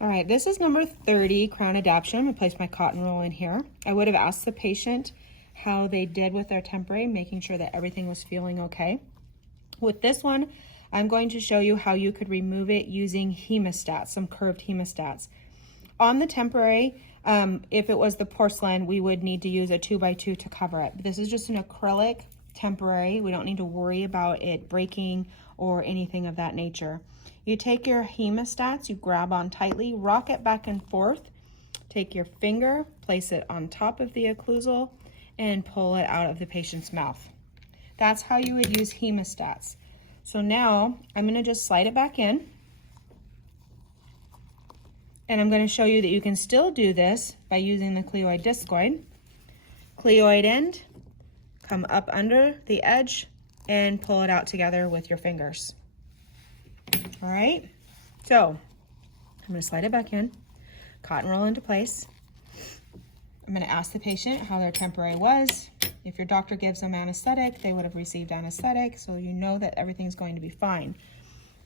All right, this is number 30, crown adaption. I'm gonna place my cotton roll in here. I would have asked the patient how they did with their temporary, making sure that everything was feeling okay. With this one, I'm going to show you how you could remove it using hemostats, some curved hemostats. On the temporary, if it was the porcelain, we would need to use a 2x2 to cover it. But this is just an acrylic temporary. We don't need to worry about it breaking or anything of that nature. You take your hemostats, you grab on tightly, rock it back and forth, take your finger, place it on top of the occlusal, and pull it out of the patient's mouth. That's how you would use hemostats. So now I'm going to just slide it back in. And I'm going to show you that you can still do this by using the cleoid discoid. Cleoid end, come up under the edge and pull it out together with your fingers. All right, so I'm going to slide it back in, cotton roll into place. I'm going to ask the patient how their temporary was. If your doctor gives them anesthetic, they would have received anesthetic, so you know that everything's going to be fine.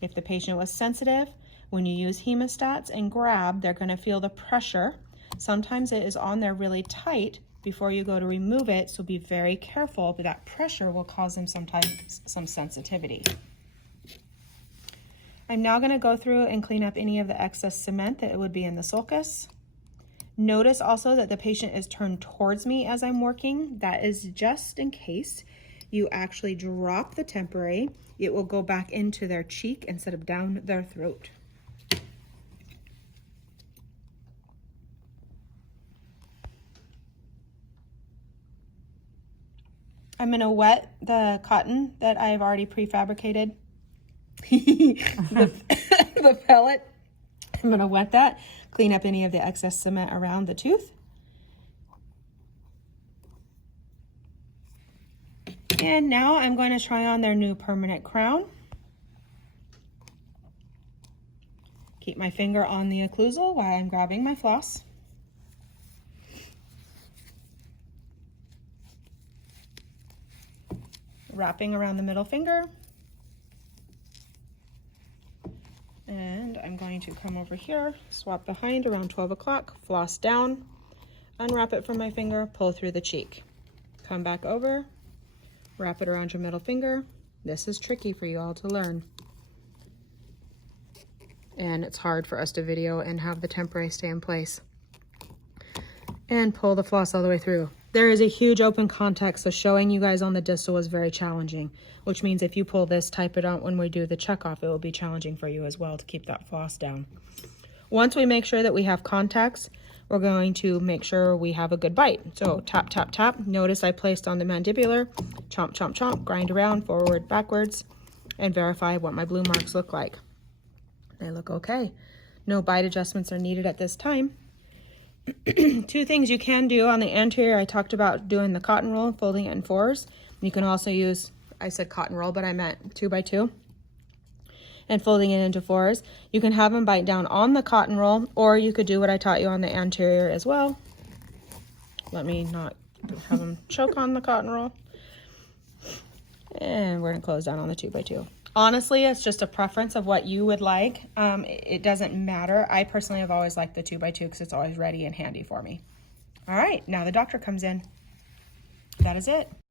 If the patient was sensitive, when you use hemostats and grab, they're going to feel the pressure. Sometimes it is on there really tight before you go to remove it, so be very careful, but that pressure will cause them sometimes some sensitivity. I'm now going to go through and clean up any of the excess cement that would be in the sulcus. Notice also that the patient is turned towards me as I'm working. That is just in case you actually drop the temporary, it will go back into their cheek instead of down their throat. I'm going to wet the cotton that I've already prefabricated. the pellet. I'm going to wet that, clean up any of the excess cement around the tooth. And now I'm going to try on their new permanent crown. Keep my finger on the occlusal while I'm grabbing my floss. Wrapping around the middle finger. And I'm going to come over here, swap behind around 12 o'clock, floss down, unwrap it from my finger, pull through the cheek. Come back over, wrap it around your middle finger. This is tricky for you all to learn. And it's hard for us to video and have the temporary stay in place. And pull the floss all the way through. There is a huge open contact, so showing you guys on the distal is very challenging, which means if you pull this, type it out when we do the checkoff, it will be challenging for you as well to keep that floss down. Once we make sure that we have contacts, we're going to make sure we have a good bite. So tap, tap, tap. Notice I placed on the mandibular, chomp, chomp, chomp, grind around, forward, backwards, and verify what my blue marks look like. They look okay. No bite adjustments are needed at this time. Two things you can do on the anterior. I talked about doing the cotton roll, folding it in fours. You can also use, I said cotton roll, but I meant 2x2, and folding it into fours. You can have them bite down on the cotton roll, or you could do what I taught you on the anterior as well. Let me not have them choke on the cotton roll. And we're gonna close down on the 2x2. Honestly, it's just a preference of what you would like. It doesn't matter. I personally have always liked the 2x2 because it's always ready and handy for me. All right, now the doctor comes in. That is it.